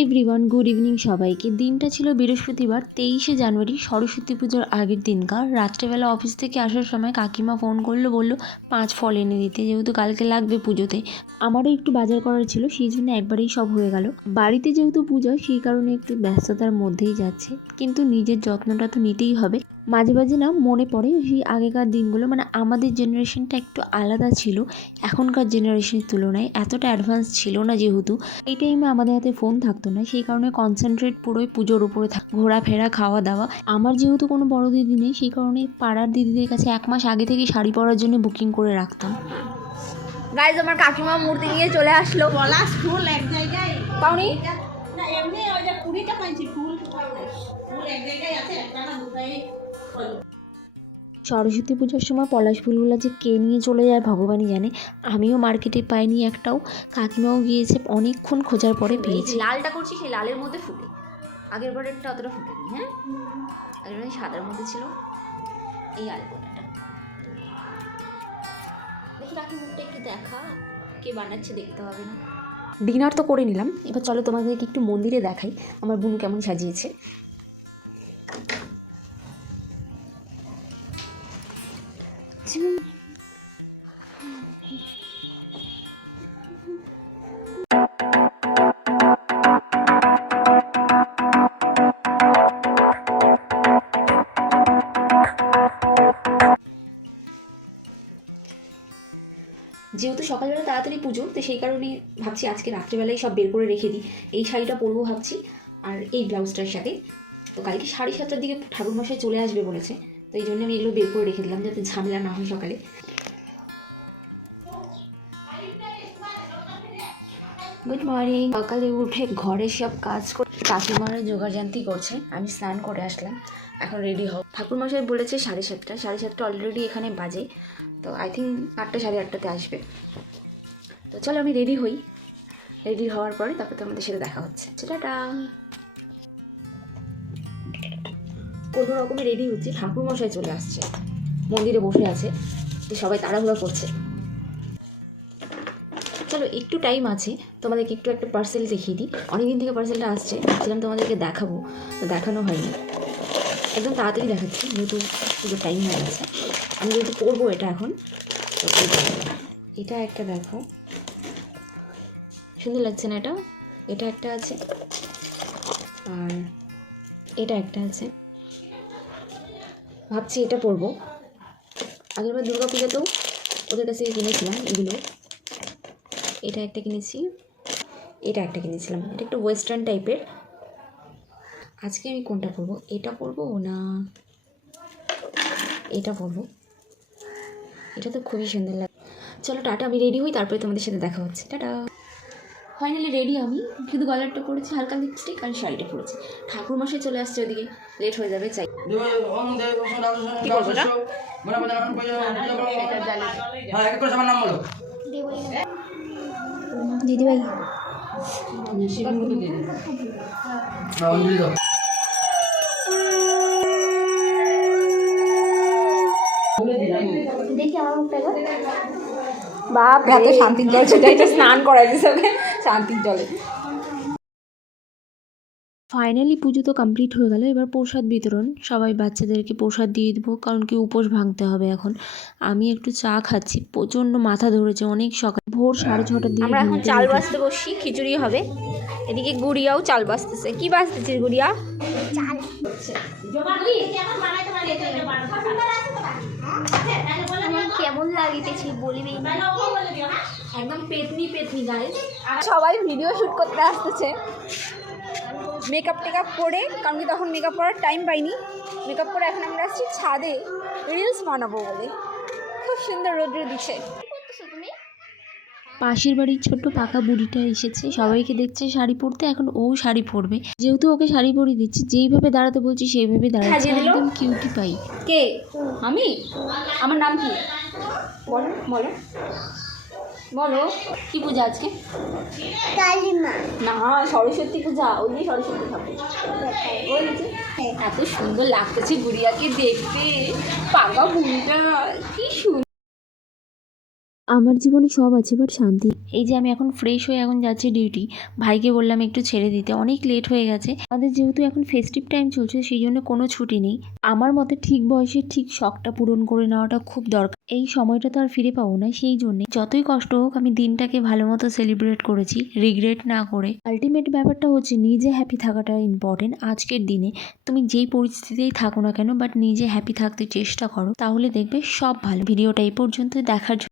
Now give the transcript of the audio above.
Everyone, good evening সবাইকে। দিনটা ছিল বৃহস্পতিবার 23শে জানুয়ারি, সরস্বতী পুজোর আগের দিনকার। রাত্রেবেলা অফিস থেকে আসার সময় কাকিমা ফোন করলো, বললো 5 ফল এনে দিতে, যেহেতু কালকে লাগবে পুজোতে। আমারও একটু বাজার করার ছিল, সেই জন্য একবারেই সব হয়ে গেল। বাড়িতে যেহেতু পূজা, সেই কারণে একটু ব্যস্ততার মধ্যেই যাচ্ছে, কিন্তু নিজের যত্নটা তো নিতেই হবে। মাঝে মাঝে না মনে পড়ে সেই আগেকার দিনগুলো, মানে আমাদের জেনারেশনটা একটু আলাদা ছিল এখনকার জেনারেশনের তুলনায়। এতটা অ্যাডভান্স ছিল না, যেহেতু এই টাইমে আমাদের হাতে ফোন থাকতো না, সেই কারণে কনসেন্ট্রেট পুরোই পুজোর উপরে ঘোরাফেরা, খাওয়া দাওয়া। আমার যেহেতু কোনো বড় দিদি নেই, সেই কারণে পাড়ার দিদিদের কাছে 1 মাস আগে থেকে শাড়ি পরার জন্য বুকিং করে রাখতাম। গাইজ, আমার কাকিমা মূর্তি নিয়ে চলে আসলো। পলাশ ফুল এক জায়গায় পাওনি? না, এমনি ওই যে 20টা পাইছি ফুল এক জায়গায় আছে, একটা না দুটাই। সরস্বতী পুজোর সময় পলাশ ফুলগুলো যে কে নিয়ে চলে যায় ভগবানই জানে। আমিও মার্কেটে পাইনি একটাও, কাকিমাও গিয়েছে, অনেকক্ষণ খোঁজার পরে পেয়েছি। লালটা করছি, সেই লালের মধ্যে ফুটে, আগের বারেরটা অতটা ফুটেনি। হ্যাঁ, আগের বারে সাদার মধ্যে ছিল এই আলপনাটা। দেখি কাকি মুখটা একটু দেখা, কে বানাচ্ছে দেখতে হবে না। ডিনার তো করে নিলাম, এবার চলো তোমাদেরকে একটু মন্দিরে দেখাই আমার বোন কেমন সাজিয়েছে। যেহেতু সকালবেলা তাড়াতাড়ি পুজো, তো সেই কারণে ভাবছি আজকে রাত্রিবেলায় সব বের করে রেখে দিই। এই শাড়িটা পরবো ভাবছি, আর এই ব্লাউজটার সাথে। তো কালকে 7:30টার দিকে ঠাকুরমশাই চলে আসবে বলেছে, তো এই জন্য আমি এগুলো বের করে রেখে দিলাম, যাতে ঝামেলা না হয় সকালে। Good morning. সকালে উঠে ঘরের সব কাজ করে কাকিমারা জোগাড়জান্তি করছে, আমি স্নান করে আসলাম, এখন রেডি হব। ঠাকুরমশাই বলেছে 7:30, 7:30 অলরেডি এখানে বাজে, তো আই থিঙ্ক 8টা 8:30তে আসবে। তো চলো আমি রেডি হই, রেডি হওয়ার পরে তারপর তোমাদের সাথে দেখা হচ্ছে। টাটা। কোনো রকমে রেডি হচ্ছে, ঠাকুরমশাই চলে আসছে, মন্দিরে বসে আছে, তো সবাই তাড়াহুড়া করছে। চলো একটু টাইম আছে, তোমাদেরকে একটু একটা পার্সেল দেখিয়ে দিই। অনেকদিন থেকে পার্সেলটা আসছে, ভাবছিলাম তোমাদেরকে দেখাবো, তো দেখানো হয়নি। একদম তাড়াতাড়ি দেখাচ্ছি, যেহেতু পুরো টাইম হয়ে গেছে। আমি যেহেতু করবো এটা এখন, তো এটা একটা দেখো, সুন্দর লাগছে না? এটা একটা আছে, আর এটা একটা আছে। ভাবছি এটা পরবো। আগেরবার দুর্গা পূজাতেও ওদের কাছে কিনেছিলাম এগুলো। এটা একটা কিনেছি, এটা একটা কিনেছিলাম, এটা একটু ওয়েস্টার্ন টাইপের। আজকে আমি কোনটা পরবো? এটা পরবো না এটা পরবো? এটা তো খুবই সুন্দর লাগে। চলো টাটা, আমি রেডি হই, তারপরে তোমাদের সাথে দেখা হচ্ছে। টাটা। ফাইনালি রেডি আমি, শুধু গলারটা পরেছি, হালকা লিপস্টিক আর শাড়িটা পরেছি। ঠাকুরমশাই চলে আসছে, ওদিকে লেট হয়ে যাবে, চাই কি করবো না? দিদিভাই দেখি আমার মুখটা বাপ, এত শান্তির জল, সেটাই তো স্নান করাই দিছে ওকে শান্তির জলে। ফাইনালি পুজো তো কমপ্লিট হয়ে গেল, এবার প্রসাদ বিতরণ। সবাই বাচ্চাদেরকে প্রসাদ দিয়ে দেবো, কারণ কি উপোস ভাঙতে হবে এখন। আমি একটু চা খাচ্ছি, প্রচণ্ড মাথা ধরেছে, অনেক সকাল, ভোর 6:30টার দিকে। আমরা এখন চাল বাছতে বসছি, খিচুড়ি হবে। এদিকে গুড়িয়াও চাল বাছতেছে। কি বাছতেছিস গুড়িয়া? চাল। কেমন লাগিতেছি বলিবি, একদম পেতনি পেতনি গাইস। সবাই ভিডিও শুট করতে আসতেছে, মেকআপ টেকআপ করে, কারণ কি তখন মেকআপ করার টাইম পাইনি। মেকআপ করে এখন আমরা আসছি ছাদে রিলস বানাবো বলে। খুব সুন্দর রোদ্র দিচ্ছে। তুমি পাশের বাড়ির ছোট্ট পাকা বুড়িটা এসেছে, সবাইকে দেখছে শাড়ি পরতে, এখন ও শাড়ি পরবে। যেহেতু ওকে শাড়ি পরিয়ে দিচ্ছি, যেইভাবে দাঁড়াতে বলছি সেইভাবে দাঁড়াচ্ছে, একদম কিউটি পাই। কে? আমি? আমার নাম কি? বলো বলো বলো। কি পূজা আজকে? না, সরস্বতী পূজা, ওই সরস্বতী ঠাকুর। এত সুন্দর লাগতেছে গুড়িয়াকে দেখতে, পাকা বুড়িটা কি সুন্দর। আমার জীবনে সব আছে বাট শান্তি। এই যে আমি এখন ফ্রেশ হয়ে এখন যাচ্ছি ডিউটি, ভাইকে বললাম একটু ছেড়ে দিতে, অনেক লেট হয়ে গেছে। আমাদের যেহেতু এখন ফেস্টিভ টাইম চলছে সেই জন্য কোনো ছুটি নেই। আমার মতে ঠিক বয়সে ঠিক শখটা পূরণ করে নেওয়াটা খুব দরকার। এই সময়টা তো আর ফিরে পাবো না, সেই জন্যে যতই কষ্ট হোক আমি দিনটাকে ভালো মতো সেলিব্রেট করেছি, রিগ্রেট না করে। আলটিমেট ব্যাপারটা হচ্ছে নিজে হ্যাপি থাকাটা ইম্পর্টেন্ট আজকের দিনে। তুমি যেই পরিস্থিতিতেই থাকো না কেন বাট নিজে হ্যাপি থাকতে চেষ্টা করো, তাহলে দেখবে সব ভালো। ভিডিওটা এই পর্যন্ত দেখার জন্য